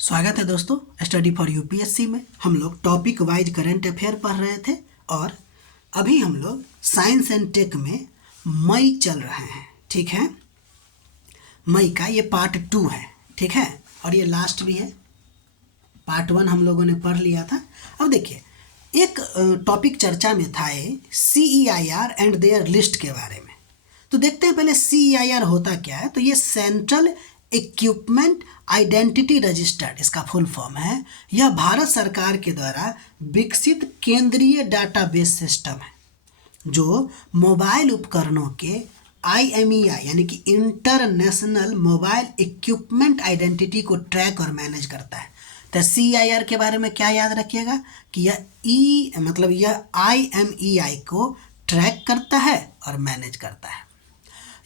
स्वागत है दोस्तों। स्टडी फॉर यूपीएससी में हम लोग टॉपिक वाइज करंट अफेयर पढ़ रहे थे और अभी हम लोग साइंस एंड टेक में मई चल रहे हैं। ठीक है, मई का ये पार्ट 2 है। ठीक है, और ये लास्ट भी है। पार्ट 1 हम लोगों ने पढ़ लिया था। अब देखिए, एक टॉपिक चर्चा में था ये CEIR एंड देयर लिस्ट के बारे में। तो देखते हैं पहले CEIR होता क्या है। तो ये सेंट्रल इक्विपमेंट आइडेंटिटी रजिस्टर्ड, इसका फुल फॉर्म है। यह भारत सरकार के द्वारा विकसित केंद्रीय डाटाबेस सिस्टम है जो मोबाइल उपकरणों के IMEI यानी कि इंटरनेशनल मोबाइल इक्विपमेंट आइडेंटिटी को ट्रैक और मैनेज करता है। तो CIR के बारे में क्या याद रखिएगा कि यह IMEI को ट्रैक करता है और मैनेज करता है।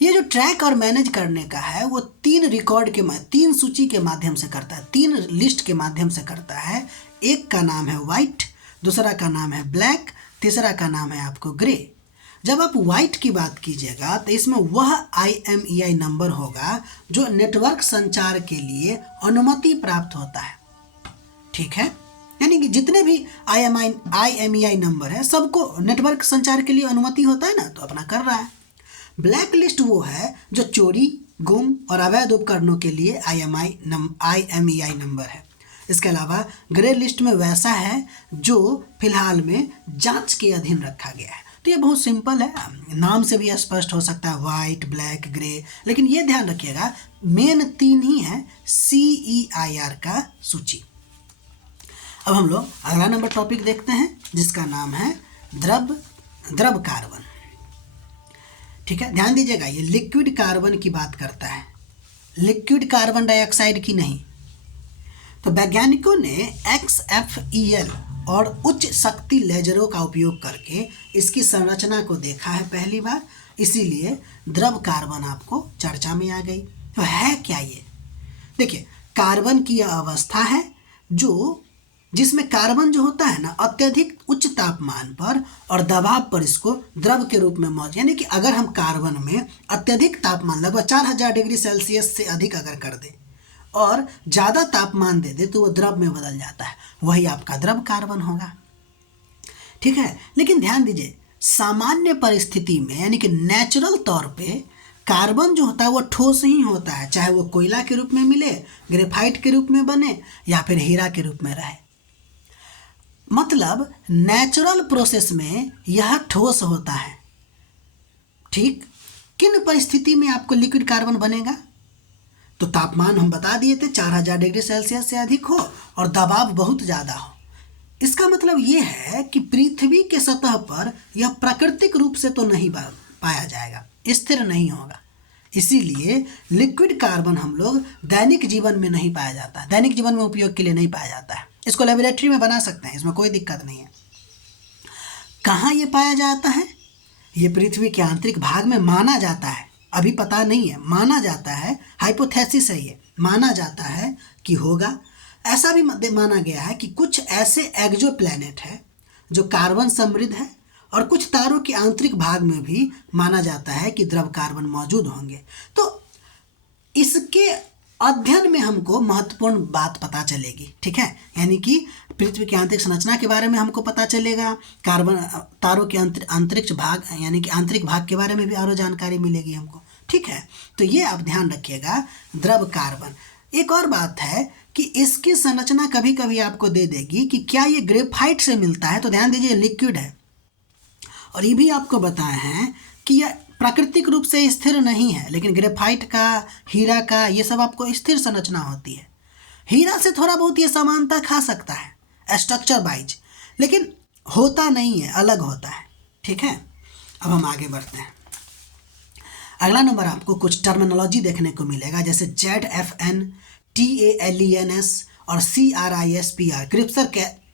ये जो ट्रैक और मैनेज करने का है वो 3 सूची के माध्यम से करता है, 3 लिस्ट के माध्यम से करता है। एक का नाम है वाइट, दूसरा का नाम है ब्लैक, तीसरा का नाम है आपको ग्रे। जब आप वाइट की बात कीजिएगा तो इसमें वह IMEI नंबर होगा जो नेटवर्क संचार के लिए अनुमति प्राप्त होता है। ठीक है, यानी कि जितने भी IMEI नंबर है सबको नेटवर्क संचार के लिए अनुमति होता है ना, तो अपना कर रहा है। ब्लैक लिस्ट वो है जो चोरी, गुम और अवैध उपकरणों के लिए IMEI नंबर है। इसके अलावा ग्रे लिस्ट में वैसा है जो फिलहाल में जांच के अधीन रखा गया है। तो ये बहुत सिंपल है, नाम से भी स्पष्ट हो सकता है, वाइट, ब्लैक, ग्रे। लेकिन ये ध्यान रखिएगा मेन 3 ही है CEIR का सूची। अब हम लोग अगला नंबर टॉपिक देखते हैं जिसका नाम है द्रव कार्बन। ठीक है, ध्यान दीजिएगा, ये लिक्विड कार्बन की बात करता है, लिक्विड कार्बन डाइऑक्साइड की नहीं। तो वैज्ञानिकों ने XFEL और उच्च शक्ति लेजरों का उपयोग करके इसकी संरचना को देखा है पहली बार, इसीलिए द्रव कार्बन आपको चर्चा में आ गई। तो है क्या ये? देखिए, कार्बन की यह अवस्था है जिसमें कार्बन जो होता है ना अत्यधिक उच्च तापमान पर और दबाव पर इसको द्रव के रूप में मौजूद, यानी कि अगर हम कार्बन में अत्यधिक तापमान लगभग 4000 डिग्री सेल्सियस से अधिक अगर कर दें और ज़्यादा तापमान दे दे तो वो द्रव में बदल जाता है, वही आपका द्रव कार्बन होगा। ठीक है, लेकिन ध्यान दीजिए सामान्य परिस्थिति में यानी कि नेचुरल तौर पे कार्बन जो होता है वो ठोस ही होता है, चाहे वो कोयला के रूप में मिले, ग्रेफाइट के रूप में बने या फिर हीरा के रूप में रहे। मतलब नेचुरल प्रोसेस में यह ठोस होता है। ठीक, किन परिस्थिति में आपको लिक्विड कार्बन बनेगा? तो तापमान हम बता दिए थे 4000 डिग्री सेल्सियस से अधिक हो और दबाव बहुत ज़्यादा हो। इसका मतलब ये है कि पृथ्वी के सतह पर यह प्राकृतिक रूप से तो नहीं पाया जाएगा, स्थिर नहीं होगा। इसीलिए लिक्विड कार्बन हम लोग दैनिक जीवन में नहीं पाया जाता, दैनिक जीवन में उपयोग के लिए नहीं पाया जाता है। इसको लेबोरेटरी में बना सकते हैं, इसमें कोई दिक्कत नहीं है। कहाँ ये पाया जाता है? ये पृथ्वी के आंतरिक भाग में माना जाता है, अभी पता नहीं है, माना जाता है, हाइपोथेसिस है ये, माना जाता है कि होगा। ऐसा भी माना गया है कि कुछ ऐसे एक्सो प्लैनेट है जो कार्बन समृद्ध है और कुछ तारों के आंतरिक भाग में भी माना जाता है कि द्रव कार्बन मौजूद होंगे। तो इसके अध्ययन में हमको महत्वपूर्ण बात पता चलेगी। ठीक है, यानी कि पृथ्वी की आंतरिक संरचना के बारे में हमको पता चलेगा, कार्बन तारों के अंतरिक्ष भाग यानी कि आंतरिक भाग के बारे में भी और जानकारी मिलेगी हमको। ठीक है, तो ये आप ध्यान रखिएगा द्रव कार्बन। एक और बात है कि इसकी संरचना कभी कभी आपको दे देगी कि क्या ये ग्रेफाइट से मिलता है। तो ध्यान दीजिए लिक्विड है और ये भी आपको बताए हैं कि यह प्राकृतिक रूप से स्थिर नहीं है, लेकिन ग्रेफाइट का, हीरा का, ये सब आपको स्थिर संरचना होती है। हीरा से थोड़ा बहुत ये समानता खा सकता है स्ट्रक्चर वाइज, लेकिन होता नहीं है, अलग होता है। ठीक है, अब हम आगे बढ़ते हैं। अगला नंबर आपको कुछ टर्मिनोलॉजी देखने को मिलेगा, जैसे ZFN, TALENS और CRISPR,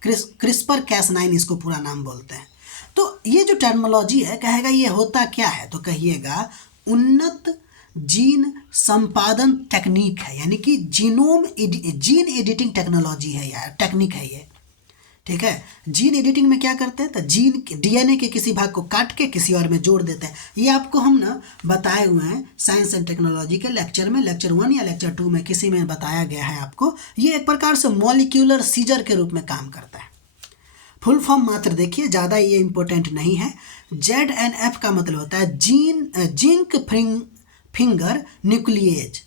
क्रिस्पर Cas9 इसको पूरा नाम बोलते हैं। तो ये जो टर्मिनोलॉजी है, कहेगा ये होता क्या है? तो कहिएगा उन्नत जीन संपादन टेक्निक है, यानी कि जीन एडिटिंग टेक्नोलॉजी है यार, टेक्निक है ये। ठीक है। जीन एडिटिंग में क्या करते हैं, तो जीन डीएनए के किसी भाग को काट के किसी और में जोड़ देते हैं। ये आपको हम ना बताए हुए हैं साइंस एंड टेक्नोलॉजी के लेक्चर में, लेक्चर 1 या लेक्चर 2 में किसी में बताया गया है आपको। ये एक प्रकार से मॉलिक्यूलर सीजर के रूप में काम करता है। फुल फॉर्म मात्र देखिए, ज़्यादा ये इंपॉर्टेंट नहीं है। ZNF का मतलब होता है जिंक फिंगर न्यूक्लिएज।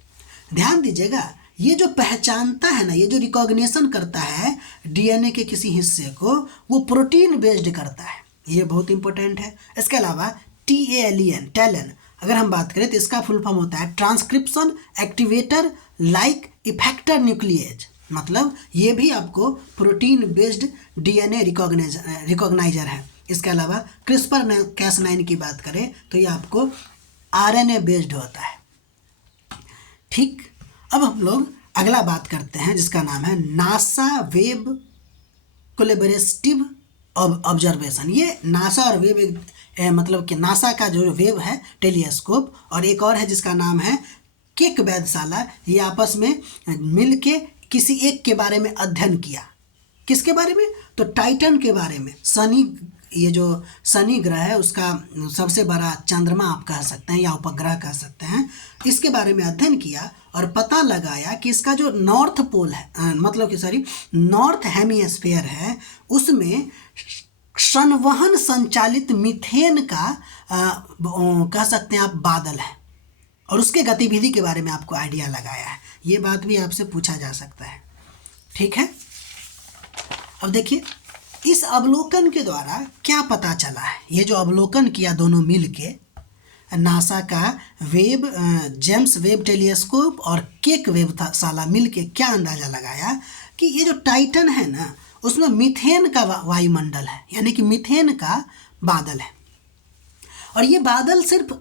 ध्यान दीजिएगा, ये जो पहचानता है ना, ये जो रिकॉग्निशन करता है डीएनए के किसी हिस्से को, वो प्रोटीन बेस्ड करता है। ये बहुत इंपॉर्टेंट है। इसके अलावा टैलेन अगर हम बात करें तो इसका फुल फॉर्म होता है transcription activator like effector nuclease. मतलब ये भी आपको प्रोटीन बेस्ड डीएनए रिकॉग्नाइजर है। इसके अलावा CRISPR-Cas9 की बात करें तो ये आपको RNA बेस्ड होता है। ठीक, अब हम लोग अगला बात करते हैं जिसका नाम है नासा वेब कोलैबोरेटिव ऑब्जर्वेशन। ये नासा और वेब मतलब कि नासा का जो वेब है टेलीस्कोप, और एक और है जिसका नाम है किक वेधशाला। ये आपस में मिल के किसी एक के बारे में अध्ययन किया। किसके बारे में, तो टाइटन के बारे में। ये जो शनि ग्रह है उसका सबसे बड़ा चंद्रमा आप कह सकते हैं या उपग्रह कह सकते हैं, इसके बारे में अध्ययन किया और पता लगाया कि इसका जो नॉर्थ पोल है मतलब कि नॉर्थ हेमिस्फीयर है, उसमें संवहन संचालित मीथेन का कह सकते हैं आप बादल है, और उसके गतिविधि के बारे में आपको आइडिया लगाया है। ये बात भी आपसे पूछा जा सकता है। ठीक है, अब देखिए इस अवलोकन के द्वारा क्या पता चला है। ये जो अवलोकन किया दोनों मिल के, नासा का जेम्स वेब टेलीस्कोप और किक वेधशाला मिल के क्या अंदाज़ा लगाया कि ये जो टाइटन है ना, उसमें मीथेन का वायुमंडल है, यानी कि मीथेन का बादल है। और ये बादल सिर्फ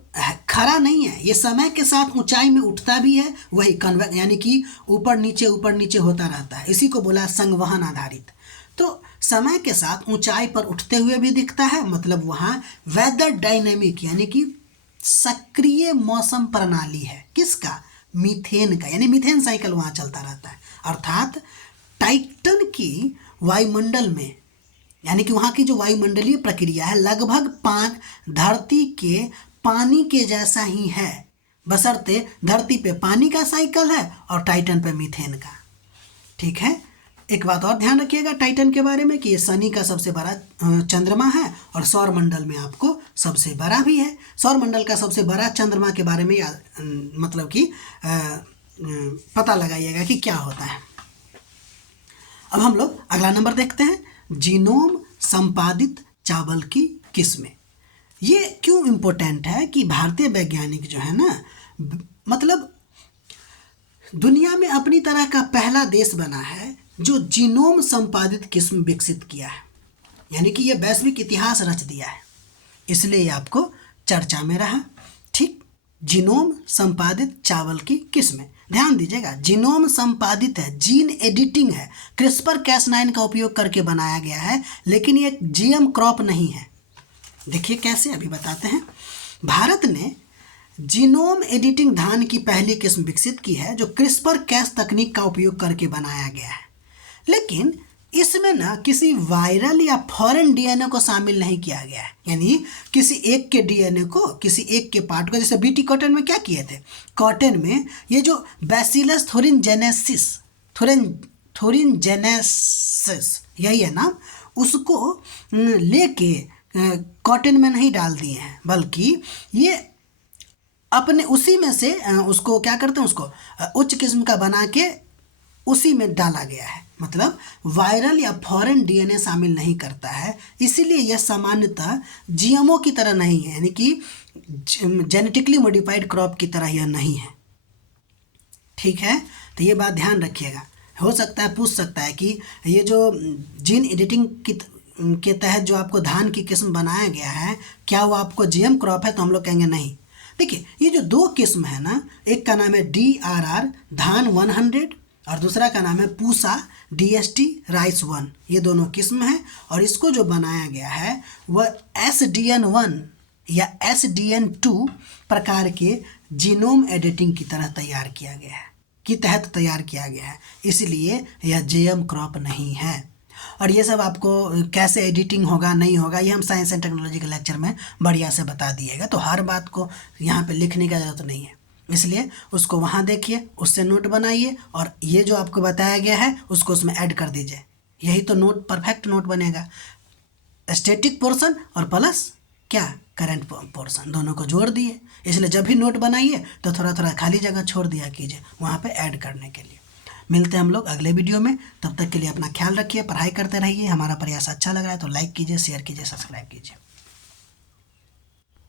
खड़ा नहीं है, ये समय के साथ ऊंचाई में उठता भी है, वही कन्वेक्स यानी कि ऊपर नीचे होता रहता है। इसी को बोला संवहन आधारित। तो समय के साथ ऊंचाई पर उठते हुए भी दिखता है, मतलब वहाँ वेदर डायनेमिक यानी कि सक्रिय मौसम प्रणाली है। किसका, मीथेन का, यानी मीथेन साइकिल वहाँ चलता रहता है। अर्थात टाइटन की वायुमंडल में, यानी कि वहाँ की जो वायुमंडलीय प्रक्रिया है लगभग धरती के पानी के जैसा ही है, बशर्ते धरती पे पानी का साइकिल है और टाइटन पे मीथेन का। ठीक है, एक बात और ध्यान रखिएगा टाइटन के बारे में कि ये शनि का सबसे बड़ा चंद्रमा है और सौर मंडल में आपको सबसे बड़ा भी है। सौर मंडल का सबसे बड़ा चंद्रमा के बारे में मतलब कि पता लगाइएगा कि क्या होता है। अब हम लोग अगला नंबर देखते हैं, जीनोम संपादित चावल की किस्में। ये क्यों इम्पोर्टेंट है कि भारतीय वैज्ञानिक जो है ना, मतलब दुनिया में अपनी तरह का पहला देश बना है जो जीनोम संपादित किस्म विकसित किया है, यानी कि ये वैश्विक इतिहास रच दिया है, इसलिए ये आपको चर्चा में रहा। ठीक, जीनोम संपादित चावल की किस्में, ध्यान दीजिएगा जीनोम संपादित है, जीन एडिटिंग है, CRISPR-Cas9 का उपयोग करके बनाया गया है, लेकिन ये GM क्रॉप नहीं है। देखिए कैसे, अभी बताते हैं। भारत ने जीनोम एडिटिंग धान की पहली किस्म विकसित की है जो CRISPR-Cas तकनीक का उपयोग करके बनाया गया है, लेकिन इसमें ना किसी वायरल या फॉरेन डीएनए को शामिल नहीं किया गया है। यानी किसी एक के डीएनए को, किसी एक के पार्ट को, जैसे बीटी कॉटन में क्या किए थे, कॉटन में ये जो बैसिलस थोरिनजेनेसिस यही है ना, उसको लेके कॉटन में नहीं डाल दिए हैं, बल्कि ये अपने उसी में से उसको क्या करते हैं, उसको उच्च किस्म का बना के उसी में डाला गया है। मतलब वायरल या फॉरेन डीएनए शामिल नहीं करता है, इसीलिए यह सामान्यतः जीएमओ की तरह नहीं है, यानी कि जेनेटिकली मॉडिफाइड क्रॉप की तरह यह नहीं है। ठीक है, तो ये बात ध्यान रखिएगा। हो सकता है पूछ सकता है कि ये जो जीन एडिटिंग के तहत जो आपको धान की किस्म बनाया गया है, क्या वो आपको जीएम क्रॉप है? तो हम लोग कहेंगे नहीं। देखिए ये जो दो किस्म है ना, एक का नाम है DRR धान 100 और दूसरा का नाम है पूसा DST राइस 1, ये दोनों किस्म हैं, और इसको जो बनाया गया है वह SDN1 या SDN2 प्रकार के जीनोम एडिटिंग की तरह तैयार किया गया है, इसलिए यह GM क्रॉप नहीं है। और ये सब आपको कैसे एडिटिंग होगा नहीं होगा ये हम साइंस एंड टेक्नोलॉजी के लेक्चर में बढ़िया से बता दिएगा, तो हर बात को यहाँ पे लिखने की ज़रूरत नहीं है। इसलिए उसको वहाँ देखिए, उससे नोट बनाइए और ये जो आपको बताया गया है उसको उसमें ऐड कर दीजिए, यही तो नोट परफेक्ट नोट बनेगा। स्टैटिक पोर्शन और प्लस क्या करंट पोर्शन दोनों को जोड़ दिए। इसलिए जब भी नोट बनाइए तो थोड़ा थोड़ा खाली जगह छोड़ दिया कीजिए वहाँ पे ऐड करने के लिए। मिलते हैं हम लोग अगले वीडियो में, तब तक के लिए अपना ख्याल रखिए, पढ़ाई करते रहिए। हमारा प्रयास अच्छा लग रहा है तो लाइक कीजिए, शेयर कीजिए, सब्सक्राइब कीजिए।